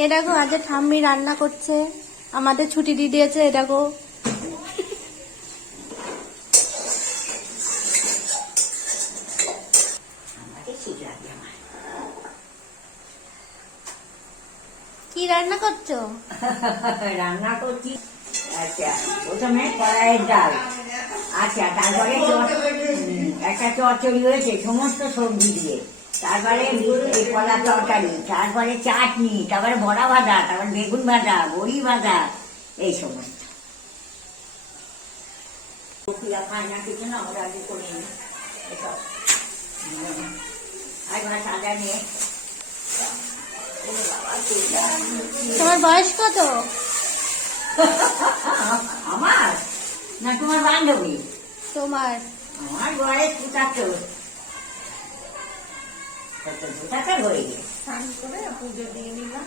এই দেখো আজ ঠাম্মি রান্না করছে, আমাদের ছুটি দিয়ে দিয়েছে। এই দেখো কি রান্না করছো? রান্না করছি। আচ্ছা, প্রথমে কড়াইয়ের ডাল। আচ্ছা, তারপরে একটা চচ্চড়ি হয়েছে সমস্ত সবজি দিয়ে। তারপরে এই কলার তরকারি, তারপরে চাটনি, তারপরে বড়া ভাজা, তারপরে বেগুন ভাজা, বড়ি ভাজা, এই সমস্ত। খায় না কিছু না, আমরা আগে করে নিই এসব। আর সাজা নিয়ে। তোমার বয়স কত? আমার না তোমার বান্ধবী? তোমার? আমার বয়স 75। 75 হয়ে গেছে। স্নান করে পুজো দিয়ে নিলাম।